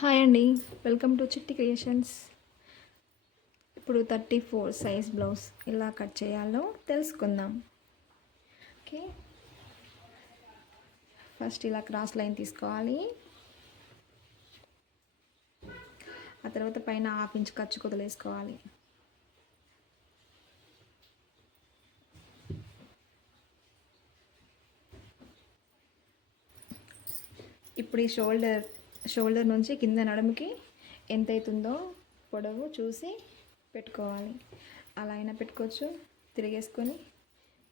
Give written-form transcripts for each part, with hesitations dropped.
Hi అండి, welcome to చిట్టి creations. ఇప్పుడు 34 సైజ్ బ్లౌజ్ ఎలా కట్ చేయాలో తెలుసుకుందాం. ఓకే, ఫస్ట్ ఇలా క్రాస్ లైన్ తీసుకోవాలి. ఆ తర్వాత పైన హాఫ్ ఇంచ్ ఖర్చు వదిలేసుకోవాలి. ఇప్పుడు ఈ షోల్డర్ నుంచి కింద నడుముకి ఎంత అవుతుందో పొడవు చూసి పెట్టుకోవాలి. అలా అయినా పెట్టుకోవచ్చు, తిరిగేసుకొని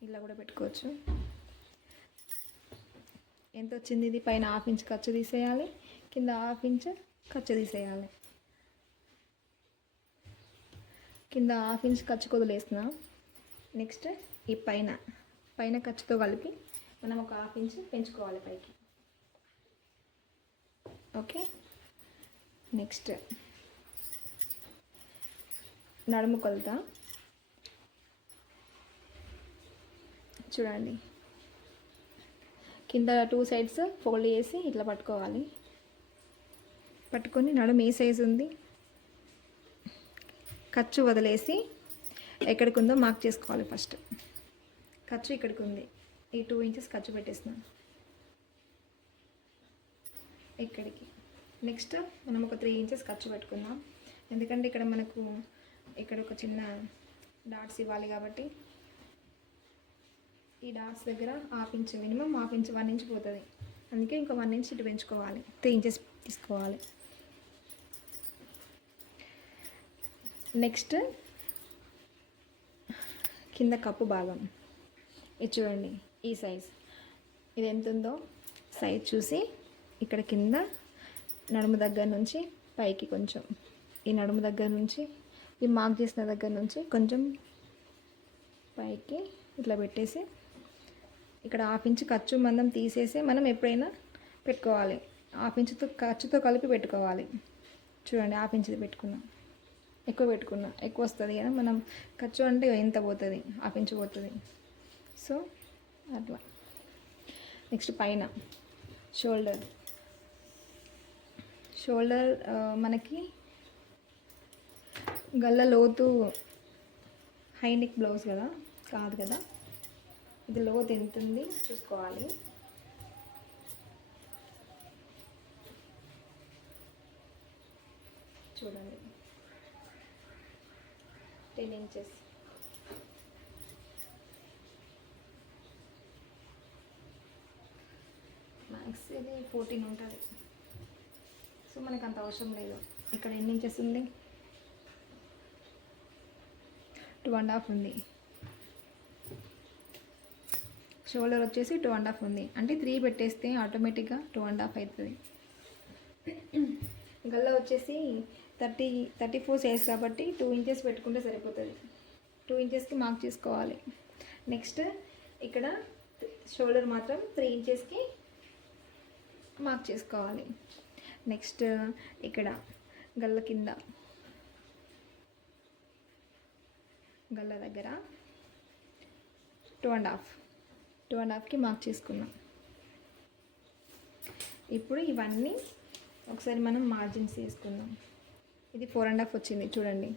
ఇలా కూడా పెట్టుకోవచ్చు. ఎంత వచ్చింది ఇది? పైన హాఫ్ ఇంచ్ ఖర్చు తీసేయాలి, కింద హాఫ్ ఇంచ్ ఖర్చు తీసేయాలి. కింద హాఫ్ ఇంచ్ ఖర్చు వదిలేస్తున్నాం. నెక్స్ట్ ఈ పైన ఖర్చుతో కలిపి మనం ఒక హాఫ్ ఇంచ్ పెంచుకోవాలి పైకి. ఓకే, నెక్స్ట్ నడుము కొలత చూడండి. కింద 2 సైడ్స్ ఫోల్డ్ చేసి ఇట్లా పట్టుకోవాలి. పట్టుకొని నడుము ఏ సైజు ఉంది ఖర్చు వదిలేసి ఎక్కడికి ఉందో మార్క్ చేసుకోవాలి. ఫస్ట్ ఖర్చు ఇక్కడికి ఉంది, ఈ 2 ఇంచెస్ ఖర్చు పెట్టేస్తున్నాం ఇక్కడికి. నెక్స్ట్ మనం ఒక 3 ఇంచెస్ ఖర్చు పెట్టుకుందాం, ఎందుకంటే ఇక్కడ మనకు ఇక్కడ ఒక చిన్న డాట్స్ ఇవ్వాలి కాబట్టి ఈ డాట్స్ దగ్గర half inch, minimum half inch, 1 inch పోతుంది. అందుకే ఇంకా 1 ఇంచ్ ఇటు పెంచుకోవాలి. 3 ఇంచెస్ తీసుకోవాలి. నెక్స్ట్ కింద కప్పు భాగం ఇది చూడండి, ఈ సైజ్ ఇది ఎంత ఉందో సైజ్ చూసి ఇక్కడ కింద నడుము దగ్గర నుంచి పైకి కొంచెం, ఈ నడుము దగ్గర నుంచి ఈ మార్క్ చేసిన దగ్గర నుంచి కొంచెం పైకి ఇట్లా పెట్టేసి ఇక్కడ హాఫ్ ఇంచ్ ఖర్చు మందం తీసేసి మనం ఎప్పుడైనా పెట్టుకోవాలి. హాఫ్ ఇంచుతో ఖర్చుతో కలిపి పెట్టుకోవాలి. చూడండి, హాఫ్ ఇంచ్ది పెట్టుకున్నాం, ఎక్కువ వస్తుంది కదా మనం ఖర్చు అంటే ఎంత పోతుంది, హాఫ్ ఇంచ్ పోతుంది. సో అట్లా. నెక్స్ట్ పైన షోల్డర్ మనకి గల్ల లోతు హై నెక్ బ్లౌజ్ కదా, కాదు కదా, ఇది లోతు ఎంత ఉంది చూసుకోవాలి. చూడండి, 10 ఇంచెస్. మ్యాక్స్ ఇది 14 ఉంటుంది. సో మనకు అంత అవసరం లేదు. ఇక్కడ ఎన్ని ఇంచెస్ ఉంది? 2.5 ఉంది. షోల్డర్ వచ్చేసి 2.5 ఉంది, అంటే 3 పెట్టేస్తే ఆటోమేటిక్గా 2.5 అవుతుంది. గల్ల వచ్చేసి 34 సైజ్ కాబట్టి 2 ఇంచెస్ పెట్టుకుంటే సరిపోతుంది. 2 ఇంచెస్కి మార్క్ చేసుకోవాలి. నెక్స్ట్ ఇక్కడ షోల్డర్ మాత్రం 3 ఇంచెస్కి మార్క్ చేసుకోవాలి. నెక్స్ట్ ఇక్కడ గల్ల కింద గల్ల దగ్గర 2.5కి మార్క్ చేసుకున్నాం. ఇప్పుడు ఇవన్నీ ఒకసారి మనం మార్జిన్స్ చేసుకుందాం. ఇది 4.5 వచ్చింది చూడండి,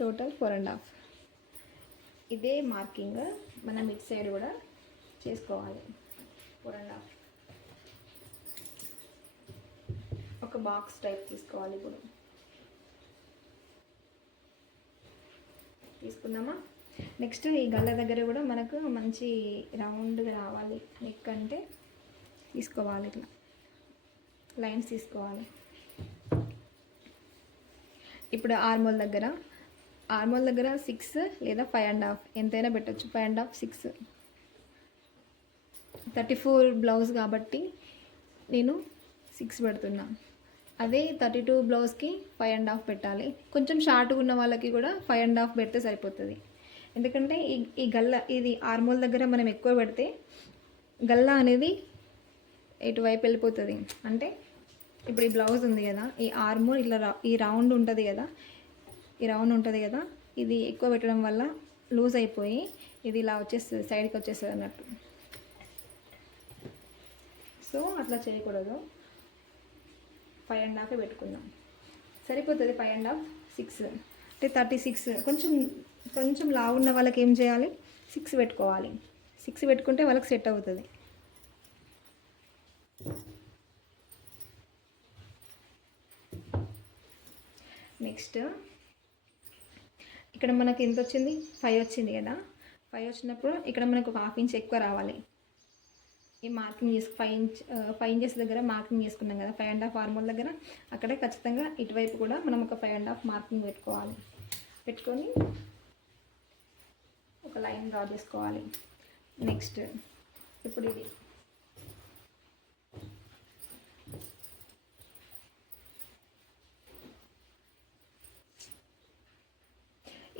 టోటల్ 4.5. ఇదే మార్కింగ్ మనం ఇటు సైడ్ కూడా చేసుకోవాలి. 4.5 ఒక బాక్స్ టైప్ తీసుకోవాలి. ఇప్పుడు తీసుకుందామా? నెక్స్ట్ ఈ గల్ల దగ్గర కూడా మనకు మంచి రౌండ్గా రావాలి. నెక్ అంటే తీసుకోవాలి, ఇట్లా లైన్స్ తీసుకోవాలి. ఇప్పుడు ఆర్మోల్ దగ్గర 6 లేదా 5.5 ఎంతైనా పెట్టచ్చు. 5.5, 6. 34 బ్లౌజ్ కాబట్టి నేను 6 పెడుతున్నా. అదే 32 బ్లౌజ్కి 5.5 పెట్టాలి. కొంచెం షార్ట్గా ఉన్న వాళ్ళకి కూడా 5.5 పెడితే సరిపోతుంది. ఎందుకంటే ఈ గల్ల ఇది ఆర్మోల్ దగ్గర మనం ఎక్కువ పెడితే గల్ల అనేది ఎటువైపు వెళ్ళిపోతుంది. అంటే ఇప్పుడు ఈ బ్లౌజ్ ఉంది కదా, ఈ ఆర్మోల్ ఇట్లా ఈ రౌండ్ ఉంటుంది కదా, ఇది ఎక్కువ పెట్టడం వల్ల లూజ్ అయిపోయి ఇది ఇలా వచ్చేస్తుంది, సైడ్కి వచ్చేస్తుంది అన్నట్టు. సో అట్లా చేయకూడదు. 5.5 పెట్టుకుందాం. సరిపోతుంది 5.5, 6 అంటే 36. కొంచెం కొంచెం లావు ఉన్న వాళ్ళకి ఏం చేయాలి, 6 పెట్టుకోవాలి. 6 పెట్టుకుంటే వాళ్ళకి సెట్ అవుతుంది. నెక్స్ట్ ఇక్కడ మనకి ఎంత వచ్చింది, 5 వచ్చింది కదా. 5 వచ్చినప్పుడు ఇక్కడ మనకు ఒక 1/2 ఇంచ్ ఎక్కువ రావాలి. ఈ మార్కింగ్ 5 ఇంచెస్ దగ్గర మార్కింగ్ చేసుకున్నాం కదా 5.5 ఆర్మోల్ దగ్గర. అక్కడే ఖచ్చితంగా ఇటువైపు కూడా మనం ఒక 5.5 మార్కింగ్ పెట్టుకోవాలి. పెట్టుకొని ఒక లైన్ డ్రా చేసుకోవాలి. నెక్స్ట్ ఇప్పుడు ఇది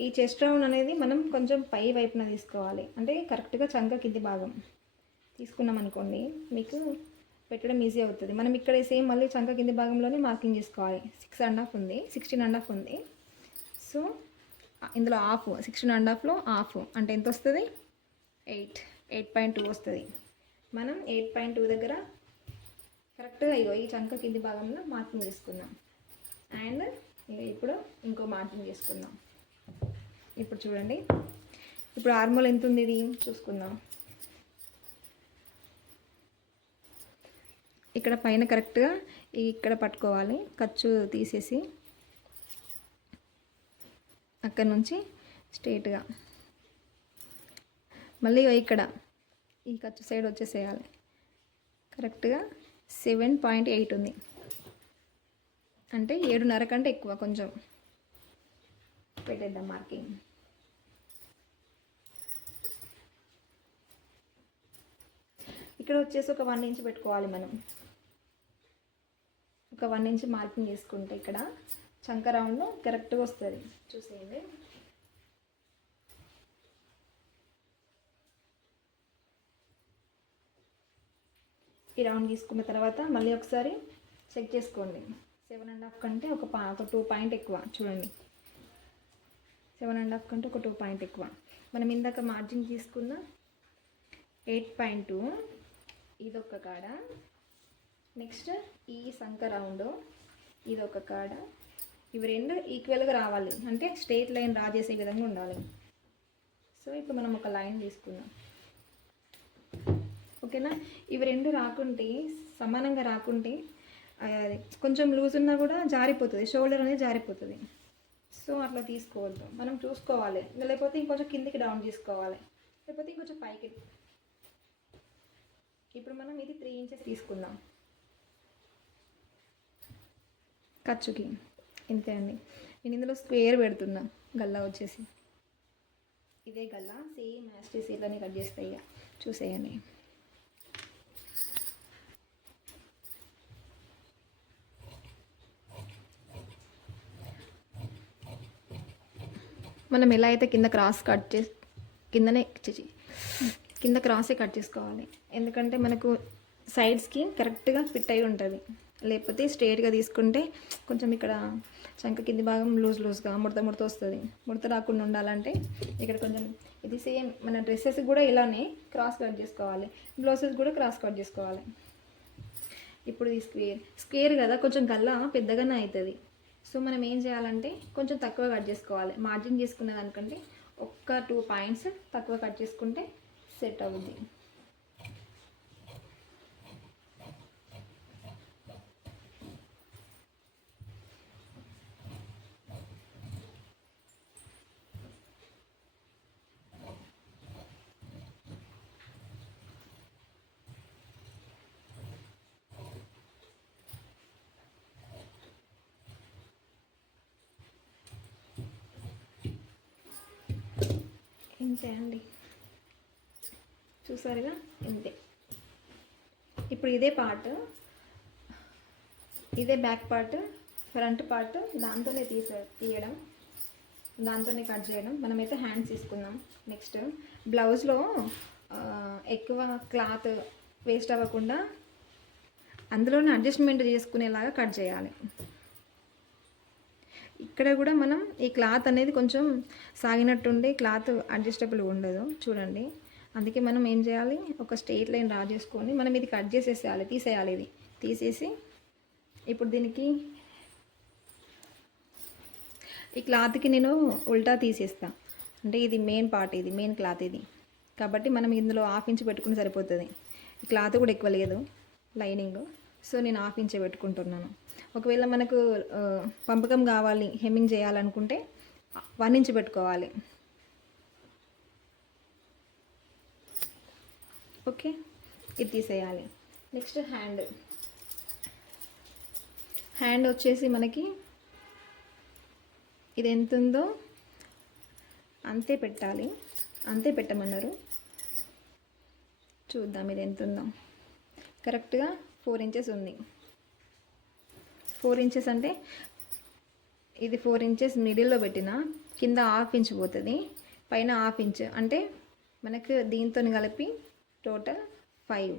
ఈ చెస్ట్ రౌండ్ అనేది మనం కొంచెం పై వైపున తీసుకోవాలి. అంటే కరెక్ట్గా చంక కింది భాగం తీసుకున్నాం అనుకోండి, మీకు పెట్టడం ఈజీ అవుతుంది. మనం ఇక్కడ సేమ్ మళ్ళీ చంక కింది భాగంలోనే మార్కింగ్ చేసుకోవాలి. 6.5 ఉంది, 16.5 ఉంది. సో ఇందులో హాఫ్, 16.5లో హాఫ్ అంటే ఎంత వస్తుంది, 8.2 వస్తుంది. మనం 8.2 దగ్గర కరెక్ట్గా ఈ చంక కింది భాగంలో మార్కింగ్ చేసుకుందాం. అండ్ ఇప్పుడు ఇంకో మార్కింగ్ చేసుకుందాం. ఇప్పుడు చూడండి, ఇప్పుడు ఆర్మోల్ ఎంత ఉంది ఇది చూసుకుందాం. ఇక్కడ పైన కరెక్ట్గా ఇక్కడ పట్టుకోవాలి, ఖర్చు తీసేసి అక్కడ నుంచి స్ట్రైట్గా మళ్ళీ ఇక్కడ ఈ ఖర్చు సైడ్ వచ్చేసేయాలి. కరెక్ట్గా 7.8 ఉంది, అంటే 7.5 కంటే ఎక్కువ. కొంచెం పెట్టేద్దాం మార్కింగ్. ఇక్కడ వచ్చేసి ఒక 1 ఇంచ్ పెట్టుకోవాలి మనం. ఒక 1 ఇంచ్ మార్కింగ్ చేసుకుంటే ఇక్కడ చంక రౌండ్ కరెక్ట్గా వస్తుంది. చూసేయండి, ఈ రౌండ్ తీసుకున్న తర్వాత మళ్ళీ ఒకసారి చెక్ చేసుకోండి. 7.5 కంటే ఒక 2 పాయింట్ ఎక్కువ. చూడండి, 7.5 కంటే ఒక 2 పాయింట్ ఎక్కువ. మనం ఇందాక మార్జిన్ తీసుకున్న 8.2 ఇదొక కాడ. నెక్స్ట్ ఈ సంక రౌండ్ ఇదొక కాడ. ఇవి రెండు ఈక్వల్గా రావాలి, అంటే స్ట్రైట్ లైన్ డ్రా చేసే విధంగా ఉండాలి. సో ఇప్పుడు మనం ఒక లైన్ తీసుకుందాం. ఓకేనా, ఇవి రెండు రాకుంటే, సమానంగా రాకుంటే కొంచెం లూజ్ ఉన్నా కూడా జారిపోతుంది, షోల్డర్ అనేది జారిపోతుంది. సో అట్లా తీసుకోవద్దు, మనం చూసుకోవాలి. లేకపోతే ఇంకొంచెం కిందికి డౌన్ చేసుకోవాలి, లేకపోతే ఇంకొంచెం పైకి. ఇప్పుడు మనం ఇది 3 ఇంచెస్ తీసుకుందాం ఖర్చుకి. ఇంతే అండి. నేను ఇందులో స్క్వేర్ పెడుతున్నా. గల్లా వచ్చేసి ఇదే గల్లా, సేమ్ యాస్టీస్ ఇట్లానే కట్ చేస్తాయి. ఇక చూసేయండి. మనం ఎలా అయితే కింద క్రాస్ కట్ చేసి కింద క్రాసే కట్ చేసుకోవాలి. ఎందుకంటే మనకు సైడ్స్కి కరెక్ట్గా ఫిట్ అయి ఉంటుంది. లేకపోతే స్ట్రైట్గా తీసుకుంటే కొంచెం ఇక్కడ చంక కింది భాగం లూజ్గా ముడత వస్తుంది. ముడత రాకుండా ఉండాలంటే ఇక్కడ కొంచెం ఇది సేమ్ మన డ్రెస్సెస్ కూడా ఇలానే క్రాస్ కట్ చేసుకోవాలి, బ్లౌజెస్ కూడా క్రాస్ కట్ చేసుకోవాలి. ఇప్పుడు ఈ స్క్వేర్ కదా, కొంచెం గల్లా పెద్దగానే అవుతుంది. సో మనం ఏం చేయాలంటే కొంచెం తక్కువ కట్ చేసుకోవాలి. మార్జిన్ చేసుకునే దానికంటే ఒక్క 2 పాయింట్స్ తక్కువ కట్ చేసుకుంటే సెట్ అవుద్ది. ఇంతే అండి, చూసారుగా, ఇంతే. ఇప్పుడు ఇదే పార్ట్, ఇదే బ్యాక్ పార్ట్, ఫ్రంట్ పార్ట్ దాంతోనే తీయడం, దాంతోనే కట్ చేయడం. మనమైతే హ్యాండ్స్ తీసుకుందాం. నెక్స్ట్ బ్లౌజ్లో ఎక్కువ క్లాత్ వేస్ట్ అవ్వకుండా అందులోనే అడ్జస్ట్మెంట్ చేసుకునేలాగా కట్ చేయాలి. ఇక్కడ కూడా మనం ఈ క్లాత్ అనేది కొంచెం సాగినట్టుండి క్లాత్ అడ్జస్టబుల్ ఉండదు చూడండి. అందుకే మనం ఏం చేయాలి, ఒక స్ట్రైట్ లైన్ డ్రా చేసుకొని మనం ఇది కట్ చేసేసేయాలి, తీసేయాలి. ఇది తీసేసి ఇప్పుడు దీనికి ఈ క్లాత్కి నేను ఉల్టా తీసేస్తా, అంటే ఇది మెయిన్ పార్ట్, ఇది మెయిన్ క్లాత్ ఇది కాబట్టి మనం ఇందులో హాఫ్ ఇంచ్ పెట్టుకుని సరిపోతుంది. ఈ క్లాత్ కూడా ఎక్కువ లేదు లైనింగ్, సో నేను హాఫ్ ఇంచే పెట్టుకుంటున్నాను. ఒకవేళ మనకు పంపకం కావాలి, హెమ్మింగ్ చేయాలనుకుంటే 1 ఇంచ్ పెట్టుకోవాలి. ఓకే, ఇది తీసేయాలి. నెక్స్ట్ హ్యాండ్ వచ్చేసి మనకి ఇది ఎంత ఉందో అంతే పెట్టాలి, అంతే పెట్టమన్నారు. చూద్దాం ఇది ఎంత ఉందో. కరెక్ట్గా 4 ఇంచెస్ ఉంది. 4 ఇంచెస్ అంటే ఇది 4 ఇంచెస్ మిడిల్లో పెట్టిన, కింద హాఫ్ ఇంచ్ పోతుంది, పైన హాఫ్ ఇంచ్, అంటే మనకు దీంతో కలిపి టోటల్ 5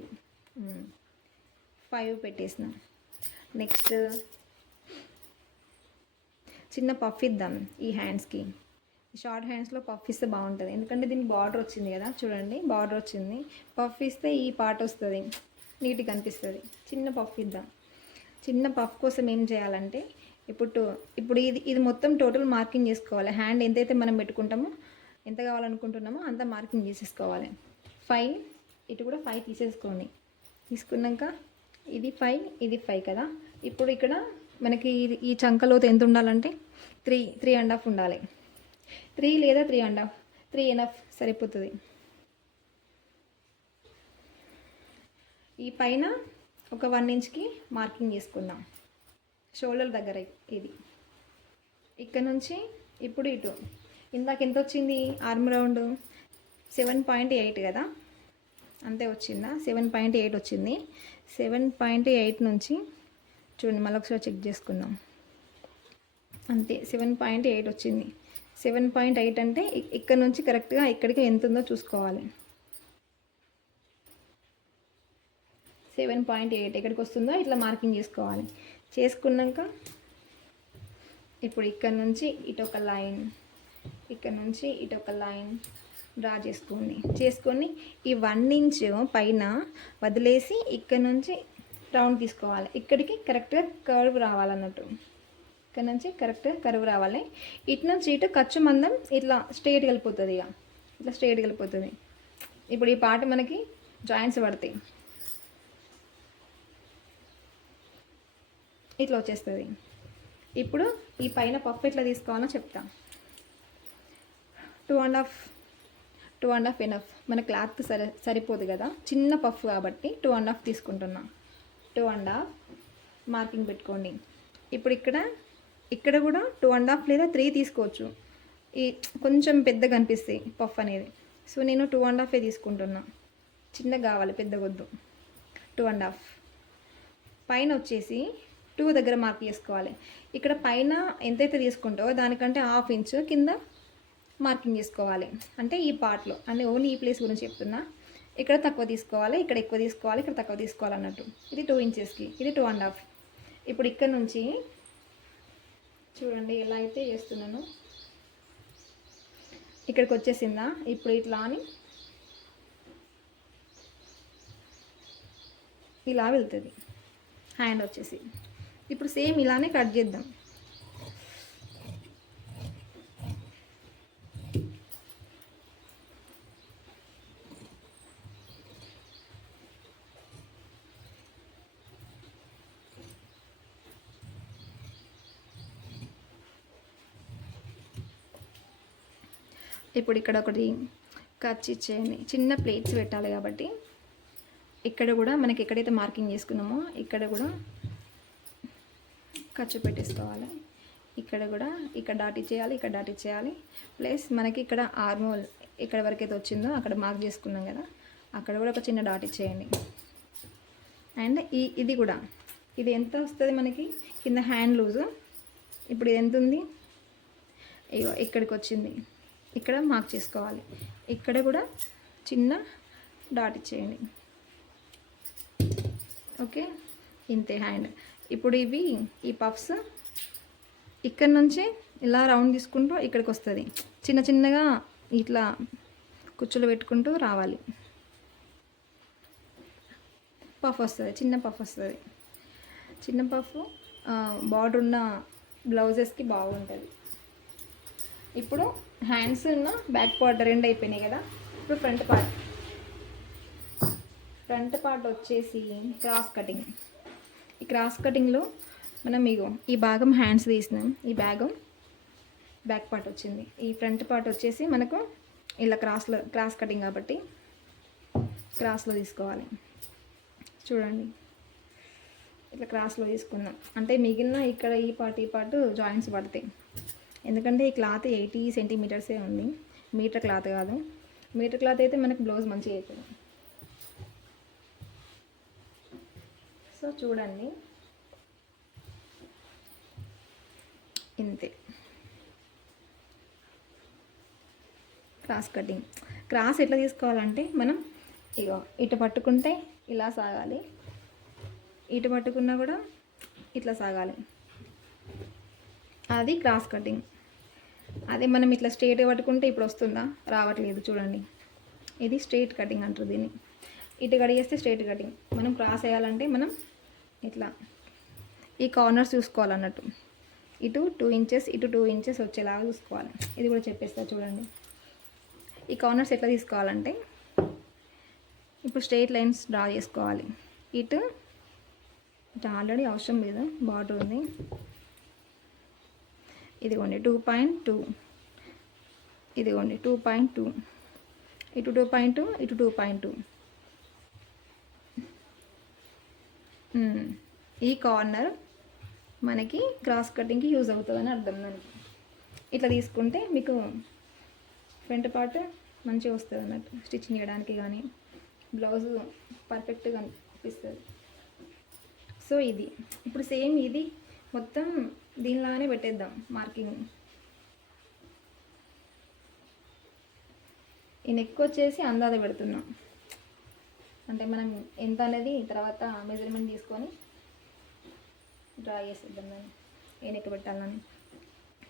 పెట్టేసినాం. నెక్స్ట్ చిన్న పఫ్ ఇద్దాం ఈ హ్యాండ్స్కి. షార్ట్ హ్యాండ్స్లో పఫ్ ఇస్తే బాగుంటుంది, ఎందుకంటే దీనికి బార్డర్ వచ్చింది కదా, చూడండి బార్డర్ వచ్చింది. పఫ్ ఇస్తే ఈ పార్ట్ వస్తుంది, నీట్గా కనిపిస్తుంది. చిన్న పఫ్ ఇద్దాం. చిన్న పఫ్ కోసం ఏం చేయాలంటే ఇప్పుడు ఇది మొత్తం టోటల్ మార్కింగ్ చేసుకోవాలి. హ్యాండ్ ఎంతైతే మనం పెట్టుకుంటామో, ఎంత కావాలనుకుంటున్నామో అంత మార్కింగ్ చేసేసుకోవాలి. 5, ఇటు కూడా 5 తీసేసుకోండి. తీసుకున్నాక ఇది 5, ఇది 5 కదా. ఇప్పుడు ఇక్కడ మనకి ఈ చంకలోతు ఎంత ఉండాలంటే 3.5 ఉండాలి. 3 లేదా 3.5, 3 ఎనఫ్ సరిపోతుంది. ఈ పైన ఒక 1 ఇంచ్కి మార్కింగ్ చేసుకుందాం, షోల్డర్ దగ్గర. ఇది ఇక్కడ నుంచి ఇప్పుడు ఇటు ఇందాక ఎంత వచ్చింది, ఆర్మ్ రౌండ్ 7.8 కదా, అంతే వచ్చిందా? 7.8 వచ్చింది. 7.8 నుంచి చూడండి, మళ్ళీ ఒకసారి చెక్ చేసుకుందాం. అంతే 7.8 వచ్చింది. 7.8 అంటే ఇక్కడ నుంచి కరెక్ట్గా ఇక్కడికి ఎంత ఉందో చూసుకోవాలి. 7.8 ఎక్కడికి వస్తుందో ఇట్లా మార్కింగ్ చేసుకోవాలి. చేసుకున్నాక ఇప్పుడు ఇక్కడ నుంచి ఇటొక లైన్, ఇక్కడ నుంచి ఇటొక లైన్ డ్రా చేసుకొని ఈ 1 ఇంచ్ పైన వదిలేసి ఇక్కడ నుంచి రౌండ్ తీసుకోవాలి. ఇక్కడికి కరెక్ట్గా కర్వ్ రావాలన్నట్టు, ఇక్కడ నుంచి కరెక్ట్గా కర్వ్ రావాలి. ఇటు నుంచి ఇటు ఖర్చు మందం ఇట్లా స్ట్రైట్గా వెళ్ళిపోతుంది. ఇట్లా స్ట్రైట్గా వెళ్ళిపోతుంది. ఇప్పుడు ఈ పార్ట్ మనకి జాయింట్స్ పడతాయి, ఇట్లా వచ్చేస్తుంది. ఇప్పుడు ఈ పైన పఫ్ ఎట్లా తీసుకోవాలో చెప్తా. 2.5 ఎనఫ్, మన క్లాత్ సరిపోదు కదా, చిన్న పఫ్ కాబట్టి 2.5 తీసుకుంటున్నా. 2.5 మార్కింగ్ పెట్టుకోండి. ఇప్పుడు ఇక్కడ కూడా 2.5 లేదా 3 తీసుకోవచ్చు, ఈ కొంచెం పెద్దగా కనిపిస్తాయి పఫ్ అనేది. సో నేను 2.5 తీసుకుంటున్నా, చిన్నగా కావాలి, పెద్దగొద్దు. 2.5 పైన వచ్చేసి 2 దగ్గర మార్క్ చేసుకోవాలి. ఇక్కడ పైన ఎంతైతే తీసుకుంటావో దానికంటే హాఫ్ ఇంచ్ కింద మార్కింగ్ చేసుకోవాలి. అంటే ఈ పార్ట్లో, అంటే ఓన్లీ ఈ ప్లేస్ గురించి చెప్తున్నా. ఇక్కడ తక్కువ తీసుకోవాలి, ఇక్కడ ఎక్కువ తీసుకోవాలి, ఇక్కడ తక్కువ తీసుకోవాలి అన్నట్టు. ఇది 2 ఇంచెస్కి, ఇది 2.5. ఇప్పుడు ఇక్కడ నుంచి చూడండి ఎలా అయితే చేస్తున్నాను, ఇక్కడికి వచ్చేసిందా. ఇప్పుడు ఇట్లా అని ఇలా వెళ్తుంది హ్యాండ్ వచ్చేసి. ఇప్పుడు సేమ్ ఇలానే కట్ చేద్దాం. ఇప్పుడు ఇక్కడ ఒకటి కట్ ఇచ్చేయండి. చిన్న ప్లేట్స్ పెట్టాలి కాబట్టి ఇక్కడ కూడా మనకి ఎక్కడైతే మార్కింగ్ చేసుకున్నామో ఇక్కడ కూడా ఖర్చు పెట్టేసుకోవాలి. ఇక్కడ కూడా ఇక్కడ డాట్ ఇచ్చేయాలి, ఇక్కడ డాట్ ఇచ్చేయాలి. ప్లస్ మనకి ఇక్కడ ఆర్మోల్ ఇక్కడ వరకు అయితే వచ్చిందో అక్కడ మార్క్ చేసుకున్నాం కదా, అక్కడ కూడా ఒక చిన్న డాట్ ఇచ్చేయండి. అండ్ ఇది కూడా, ఇది ఎంత వస్తుంది మనకి కింద హ్యాండ్ లూజు. ఇప్పుడు ఇది ఎంత ఉంది, ఇగో ఇక్కడికి వచ్చింది, ఇక్కడ మార్క్ చేసుకోవాలి. ఇక్కడ కూడా చిన్న డాట్ ఇచ్చేయండి. ఓకే, ఇంతే హ్యాండ్. ఇప్పుడు ఈ పఫ్స్ ఇక్కడ నుంచి ఇలా రౌండ్ తీసుకుంటూ ఇక్కడికి వస్తుంది. చిన్న చిన్నగా ఇట్లా కుచ్చులు పెట్టుకుంటూ రావాలి. పఫ్ వస్తుంది, చిన్న పఫ్ వస్తుంది. చిన్న పఫ్ బార్డర్ ఉన్న బ్లౌజెస్కి బాగుంటుంది. ఇప్పుడు హ్యాండ్స్ ఉన్న బ్యాక్ పార్ట్ రెండు అయిపోయినాయి కదా. ఇప్పుడు ఫ్రంట్ పార్ట్ వచ్చేసి క్రాస్ కటింగ్. ఈ క్రాస్ కటింగ్లో మనం ఈ భాగం హ్యాండ్స్ తీసినాం, ఈ భాగం బ్యాక్ పార్ట్ వచ్చింది. ఈ ఫ్రంట్ పార్ట్ వచ్చేసి మనకు ఇలా క్రాస్ కటింగ్ కాబట్టి క్రాస్లో తీసుకోవాలి. చూడండి, ఇట్లా క్రాస్లో తీసుకుందాం. అంటే మిగిలిన ఇక్కడ ఈ పార్ట్ జాయింట్స్ పడతాయి. ఎందుకంటే ఈ క్లాత్ 80 సెంటీమీటర్సే ఉంది, మీటర్ క్లాత్ కాదు. మీటర్ క్లాత్ అయితే మనకు బ్లౌజ్ మంచిగా అవుతుంది. సో చూడండి, ఇంతే క్రాస్ కటింగ్. క్రాస్ ఎట్లా తీసుకోవాలంటే మనం ఇటు పట్టుకుంటే ఇలా సాగాలి, ఇటు పట్టుకున్నా కూడా ఇట్లా సాగాలి. అది క్రాస్ కటింగ్. అదే మనం ఇట్లా స్ట్రైట్గా పట్టుకుంటే ఇప్పుడు వస్తుందా, రావట్లేదు. చూడండి, ఇది స్ట్రైట్ కటింగ్ అంటారు దీన్ని. ఇటు కడిగేస్తే స్ట్రైట్ కటింగ్. మనం క్రాస్ వేయాలంటే మనం ఇట్లా ఈ కార్నర్స్ చూసుకోవాలన్నట్టు. ఇటు 2 ఇంచెస్, ఇటు 2 ఇంచెస్ వచ్చేలాగా చూసుకోవాలి. ఇది కూడా చెప్పేస్తా చూడండి. ఈ కార్నర్స్ ఎట్లా తీసుకోవాలంటే ఇప్పుడు స్ట్రైట్ లైన్స్ డ్రా చేసుకోవాలి. ఇటు ఆల్రెడీ అవసరం లేదు, బార్డర్ ఉంది. ఇదిగోండి 2.2, ఇదిగోండి 2.2, ఇటు 2.2, ఇటు 2.2. ఈ కార్నర్ మనకి క్రాస్ కటింగ్కి యూజ్ అవుతుందని అర్థం. దానికి ఇట్లా తీసుకుంటే మీకు ఫ్రంట్ పార్ట్ మంచిగా వస్తుంది అన్నట్టు, స్టిచ్చింగ్ చేయడానికి కానీ బ్లౌజ్ పర్ఫెక్ట్గా అనిపిస్తుంది. సో ఇది ఇప్పుడు సేమ్ ఇది మొత్తం దీనిలానే పెట్టేద్దాం మార్కింగ్. ఈ నెక్ వచ్చేసి అందాజ పెడుతున్నాం, అంటే మనం ఎంత అనేది తర్వాత మెజర్మెంట్ తీసుకొని డ్రా చేసేద్దాం దాన్ని ఏ నెక్ పెట్టాలని.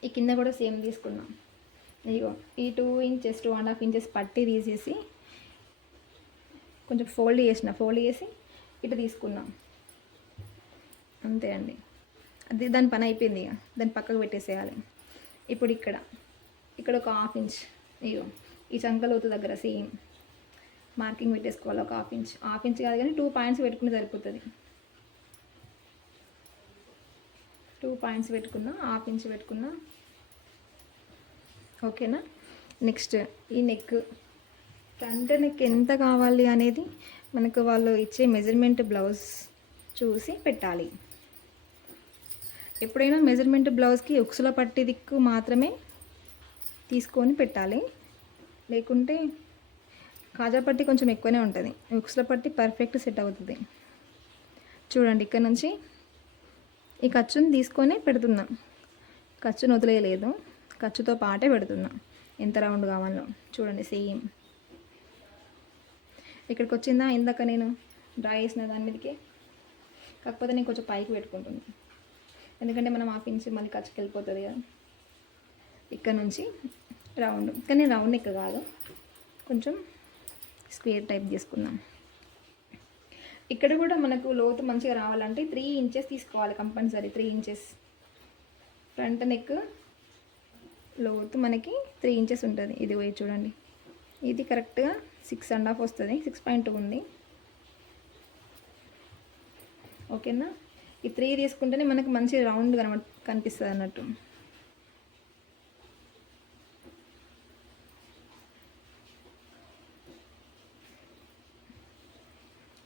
ఈ కింద కూడా సేమ్ తీసుకున్నాం. ఇదిగో ఈ 2 ఇంచెస్ 2.5 ఇంచెస్ పట్టి తీసేసి కొంచెం ఫోల్డ్ చేసి ఇటు తీసుకున్నాం. అంతే అండి, అది దాని పని అయిపోయింది. ఇక దాన్ని పక్కకు పెట్టేసేయాలి. ఇప్పుడు ఇక్కడ ఒక 1/2 ఇంచ్ ఇగో ఈ చంకలోతు దగ్గర సేమ్ మార్కింగ్ పెట్టేసుకోవాలి. ఒక 1/2 ఇంచ్, 1/2 ఇంచ్ కాదు కానీ 2 పాయింట్స్ పెట్టుకుని సరిపోతుంది. 2 పాయింట్స్ పెట్టుకున్నా, 1/2 ఇంచ్ పెట్టుకున్నా. ఓకేనా. నెక్స్ట్ ఈ నెక్, ఫ్రంట్ నెక్ ఎంత కావాలి అనేది మనకు వాళ్ళు ఇచ్చే మెజర్మెంట్ బ్లౌజ్ చూసి పెట్టాలి. ఎప్పుడైనా మెజర్మెంట్ బ్లౌజ్కి ఉక్సుల పట్టి దిక్కు మాత్రమే తీసుకొని పెట్టాలి, లేకుంటే కాజా పట్టి కొంచెం ఎక్కువనే ఉంటుంది, ఉక్సుల పట్టి పర్ఫెక్ట్ సెట్ అవుతుంది. చూడండి, ఇక్కడ నుంచి ఈ ఖర్చుని తీసుకొని పెడుతున్నా, ఖర్చును వదిలేయలేదు, ఖర్చుతో పాటే పెడుతున్నా. ఎంత రౌండ్ కావాలో చూడండి. సేమ్ ఇక్కడికి వచ్చిందా ఇందాక నేను డ్రా చేసిన దాని మీదకి, కాకపోతే నేను కొంచెం పైకి పెట్టుకుంటున్నాను, ఎందుకంటే మనం 1/2 ఇంచ్ మళ్ళీ ఖర్చుకి వెళ్ళిపోతుంది కదా. ఇక్కడ నుంచి రౌండ్, కానీ రౌండ్ నెక్ కాదు, కొంచెం స్క్వేర్ టైప్ చేసుకుందాం. ఇక్కడ కూడా మనకు లోతు మంచిగా రావాలంటే 3 ఇంచెస్ తీసుకోవాలి కంపల్సరీ. 3 ఇంచెస్ ఫ్రంట్ నెక్ లోతు మనకి 3 ఇంచెస్ ఉంటుంది. ఇది పోయి చూడండి, ఇది కరెక్ట్గా 6.5 వస్తుంది, 6.2 ఉంది. ఓకేనా. ఈ 3 తీసుకుంటేనే మనకు మంచి రౌండ్ కనిపిస్తుంది అన్నట్టు.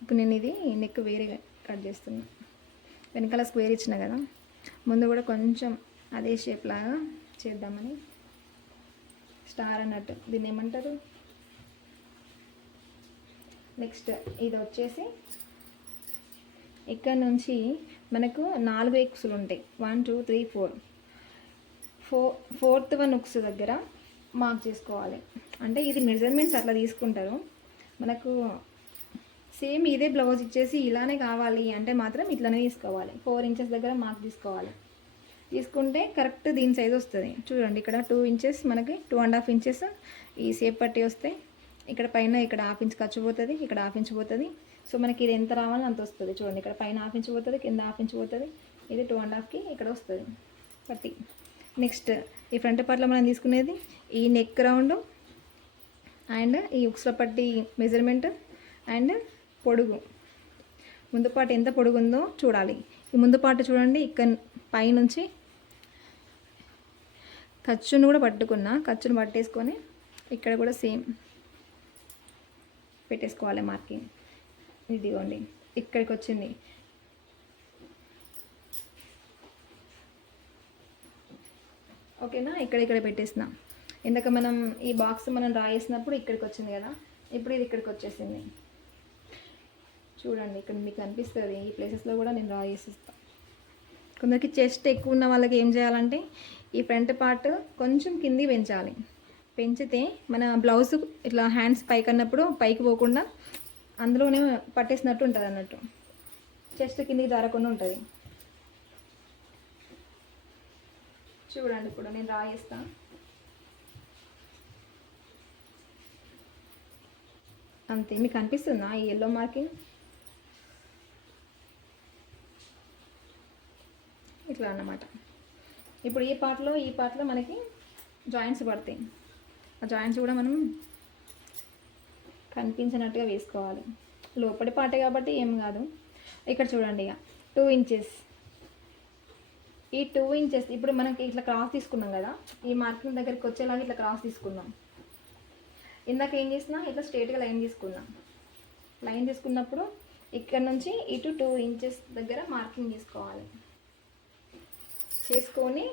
ఇప్పుడు నేను ఇది నెక్ వేరే కట్ చేస్తున్నా. వెనకాల స్క్వేర్ ఇచ్చిన కదా, ముందు కూడా కొంచెం అదే షేప్ లాగా చేద్దామని. స్టార్ అన్నట్టు దీన్ని ఏమంటారు. నెక్స్ట్ ఇది వచ్చేసి ఇక్కడ నుంచి మనకు 4 ఎక్స్లు ఉంటాయి. 1 2 3 4, 4th 1 ఉక్స్ దగ్గర మార్క్ చేసుకోవాలి. అంటే ఇది మెజర్మెంట్స్ అట్లా తీసుకుంటారు. మనకు సేమ్ ఇదే బ్లౌజ్ ఇచ్చేసి ఇలానే కావాలి అంటే మాత్రం ఇట్లానే తీసుకోవాలి. 4 ఇంచెస్ దగ్గర మార్క్ తీసుకోవాలి. తీసుకుంటే కరెక్ట్ దీని సైజ్ వస్తుంది. చూడండి, ఇక్కడ 2 ఇంచెస్ మనకి 2.5 ఇంచెస్ ఈ షేప్ పట్టి వస్తే, ఇక్కడ పైన ఇక్కడ 1/2 ఇంచ్ ఖర్చు పోతుంది, ఇక్కడ 1/2 ఇంచ్ పోతుంది, సో మనకి ఇది ఎంత రావాలో అంత వస్తుంది. చూడండి ఇక్కడ పైన హాఫ్ ఇంచ్ పోతుంది, కింద హాఫ్ ఇంచ్ పోతుంది. ఇది 2.5కి ఇక్కడ వస్తుంది పట్టి. నెక్స్ట్ ఈ ఫ్రంట్ పార్ట్లో మనం తీసుకునేది ఈ నెక్ రౌండ్ అండ్ ఈ ఉక్స్ల పట్టి మెజర్మెంట్ అండ్ పొడుగు. ముందు పాటు ఎంత పొడుగు ఉందో చూడాలి. ఈ ముందు పాటు చూడండి, ఇక్కడ పైనుంచి ఖర్చును కూడా పట్టుకున్నా, ఖర్చును పట్టేసుకొని ఇక్కడ కూడా సేమ్ పెట్టేసుకోవాలి మార్కింగ్. ఇదిగోండి ఇక్కడికి వచ్చింది. ఓకేనా, ఇక్కడ పెట్టేసిన. ఇందాక మనం ఈ బాక్స్ మనం రాయేసినప్పుడు ఇక్కడికి వచ్చింది కదా, ఇప్పుడు ఇది ఇక్కడికి వచ్చేసింది. చూడండి ఇక్కడ మీకు కనిపిస్తుంది. ఈ ప్లేసెస్లో కూడా నేను రాయేసిస్తాను. కొందరికి చెస్ట్ ఎక్కువ ఉన్న వాళ్ళకి ఏం చేయాలంటే ఈ ఫ్రంట్ పార్ట్ కొంచెం కింది పెంచాలి. పెంచితే మన బ్లౌజ్ ఇట్లా హ్యాండ్స్ పైకి అన్నప్పుడు పైకి పోకుండా అందులోనే పట్టేసినట్టు ఉంటుంది అన్నట్టు, చెస్ట్ కిందికి దారకుండా ఉంటుంది. చూడండి ఇప్పుడు నేను రాయేస్తాను. అంతే, మీకు అనిపిస్తుందా ఈ ఎల్లో మార్కింగ్? ఇట్లా అన్నమాట. ఇప్పుడు ఈ పార్ట్లో మనకి జాయింట్స్ పడతాయి. ఆ జాయింట్స్ కూడా మనం కనిపించినట్టుగా వేసుకోవాలి. లోపలి పార్టే కాబట్టి ఏం కాదు. ఇక్కడ చూడండి ఇక 2 ఇంచెస్. ఈ 2 ఇంచెస్ ఇప్పుడు మనకి ఇట్లా క్రాస్ తీసుకున్నాం కదా, ఈ మార్కింగ్ దగ్గరికి వచ్చేలాగా ఇట్లా క్రాస్ తీసుకున్నాం. ఇందాక ఏం చేసినా ఇట్లా స్ట్రేట్గా లైన్ తీసుకున్నాం. లైన్ తీసుకున్నప్పుడు ఇక్కడ నుంచి ఇటు 2 ఇంచెస్ దగ్గర మార్కింగ్ తీసుకోవాలి. చేసుకొని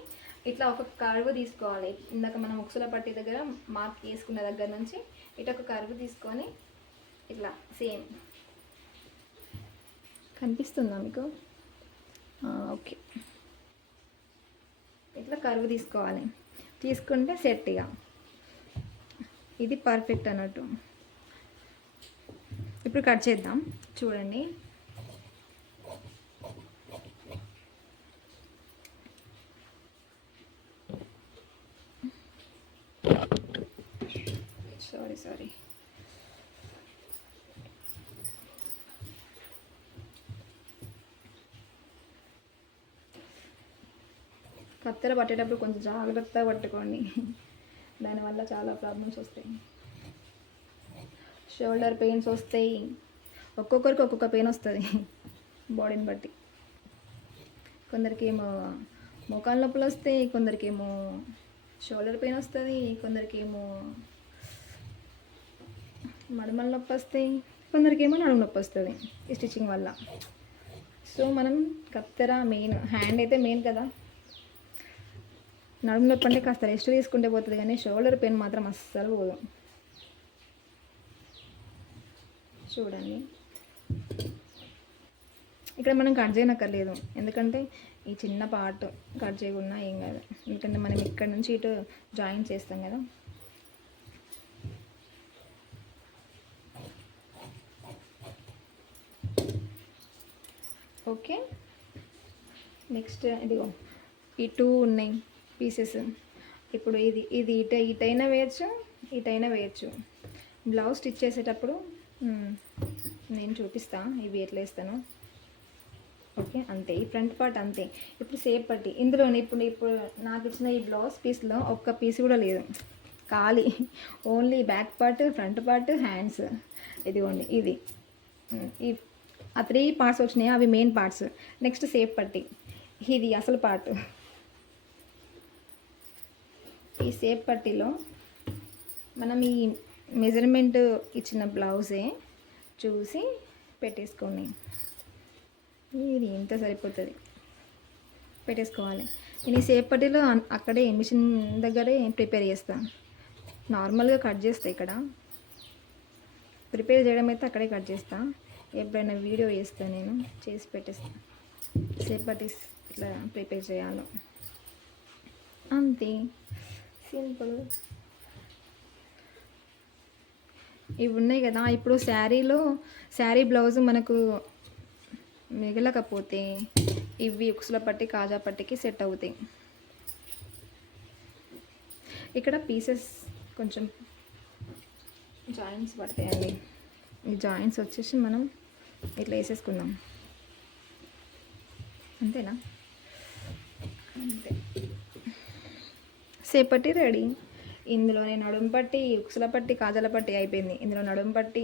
ఇట్లా ఒక కర్వ్ తీసుకోవాలి. ఇందాక మనం ఉక్సుల పట్టి దగ్గర మార్క్ వేసుకున్న దగ్గర నుంచి ఇటు ఒక కర్వ్ తీసుకొని ఇట్లా సేమ్. కనిపిస్తుందా మీకు? ఓకే, ఇట్లా కర్వ్ తీసుకోవాలి. తీసుకుంటే సెట్గా ఇది పర్ఫెక్ట్ అన్నట్టు. ఇప్పుడు కట్ చేద్దాం. చూడండి సారీ కత్తెర పట్టేటప్పుడు కొంచెం జాగ్రత్తగా పట్టుకోండి, దానివల్ల చాలా ప్రాబ్లమ్స్ వస్తాయి. షోల్డర్ పెయిన్స్ వస్తాయి. ఒక్కొక్కరికి ఒక్కొక్క పెయిన్ వస్తుంది బాడీని బట్టి. కొందరికి ఏమో మోకాళ్ళ నొప్పులు వస్తాయి, కొందరికి ఏమో షోల్డర్ పెయిన్ వస్తుంది, కొందరికి ఏమో మడమల నొప్పి వస్తాయి, కొందరికి ఏమో నడుము నొప్పి వస్తుంది ఈ స్టిచ్చింగ్ వల్ల. సో మనం కత్తెర మెయిన్, హ్యాండ్ అయితే మెయిన్ కదా. నడుము నొప్పి అంటే కాస్త రెస్ట్ తీసుకుంటే పోతుంది, కానీ షోల్డర్ పెయిన్ మాత్రం అస్సలు పోదు. చూడండి ఇక్కడ మనం కట్ చేయనక్కర్లేదు, ఎందుకంటే ఈ చిన్న పార్ట్ కట్ చేయకుండా ఏం కాదు. ఎందుకంటే మనం ఇక్కడ నుంచి ఇటు జాయిన్ చేస్తాం కదా. ఓకే, నెక్స్ట్ ఇదిగో ఈ 2 ఉన్నాయి పీసెస్. ఇప్పుడు ఇది ఇటైనా వేయచ్చు, ఇటైనా వేయచ్చు. బ్లౌజ్ స్టిచ్ చేసేటప్పుడు నేను చూపిస్తాను ఇవి ఎట్లా వేస్తాను. ఓకే, అంతే. ఈ ఫ్రంట్ పార్ట్ అంతే. ఇప్పుడు సేప్ పట్టి ఇందులోనే ఇప్పుడు నాకు ఇచ్చిన ఈ బ్లౌజ్ పీస్లో ఒక్క పీస్ కూడా లేదు, ఖాళీ. Only back part, front part, hands. ఇదిగోండి ఇది ఈ ఆ 3 పార్ట్స్ వచ్చినాయి, అవి మెయిన్ పార్ట్స్. నెక్స్ట్ సేప్ పట్టి, ఇది అసలు పార్ట్. ఈ సేప్ పట్టీలో మనం ఈ మెజర్మెంట్ ఇచ్చిన బ్లౌజే చూసి పెట్టేసుకోండి. ఇది ఇంత సరిపోతుంది, పెట్టేసుకోవాలి. నేను ఈ సేప్ పట్టీలో అక్కడే మిషన్ దగ్గరే ప్రిపేర్ చేస్తాను. నార్మల్గా కట్ చేస్తా, ఇక్కడ ప్రిపేర్ చేయడం అయితే అక్కడే కట్ చేస్తాను. ఎప్పుడైనా వీడియో చేస్తాను, నేను చేసి పెట్టేస్తాను. సేప్ పట్టీస్ ఇట్లా ప్రిపేర్ చేయాలి, అంతే సింపుల్. ఇవి ఉన్నాయి కదా. ఇప్పుడు శారీ బ్లౌజ్ మనకు మిగలకపోతే ఇవి ఉక్సుల పట్టి, కాజా పట్టికి సెట్ అవుతాయి. ఇక్కడ పీసెస్ కొంచెం జాయింట్స్ పడతాయండి. ఈ జాయింట్స్ వచ్చేసి మనం ఇట్లా వేసేసుకుందాం. అంతేనా? అంతే. సేపట్టి రెడీ. ఇందులోనే నడుము పట్టి, ఉక్సుల పట్టి, కాజల పట్టి అయిపోయింది. ఇందులో నడుము పట్టి,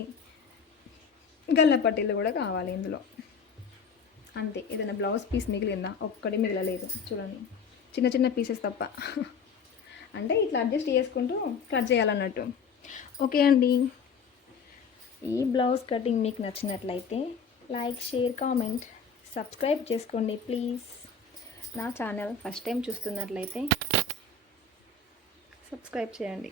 గల్ల పట్టీలు కూడా కావాలి ఇందులో. అంతే. ఏదైనా బ్లౌజ్ పీస్ మిగిలిందా? ఒక్కటి మిగలలేదు చూడండి, చిన్న చిన్న పీసెస్ తప్ప. అంటే ఇట్లా అడ్జస్ట్ చేసుకుంటూ కట్ చేయాలన్నట్టు. ఓకే అండి, ఈ బ్లౌజ్ కటింగ్ మీకు నచ్చినట్లయితే లైక్, షేర్, కామెంట్, సబ్స్క్రైబ్ చేసుకోండి ప్లీజ్. నా ఛానల్ ఫస్ట్ టైం చూస్తున్నట్లయితే సబ్స్క్రైబ్ చేయండి.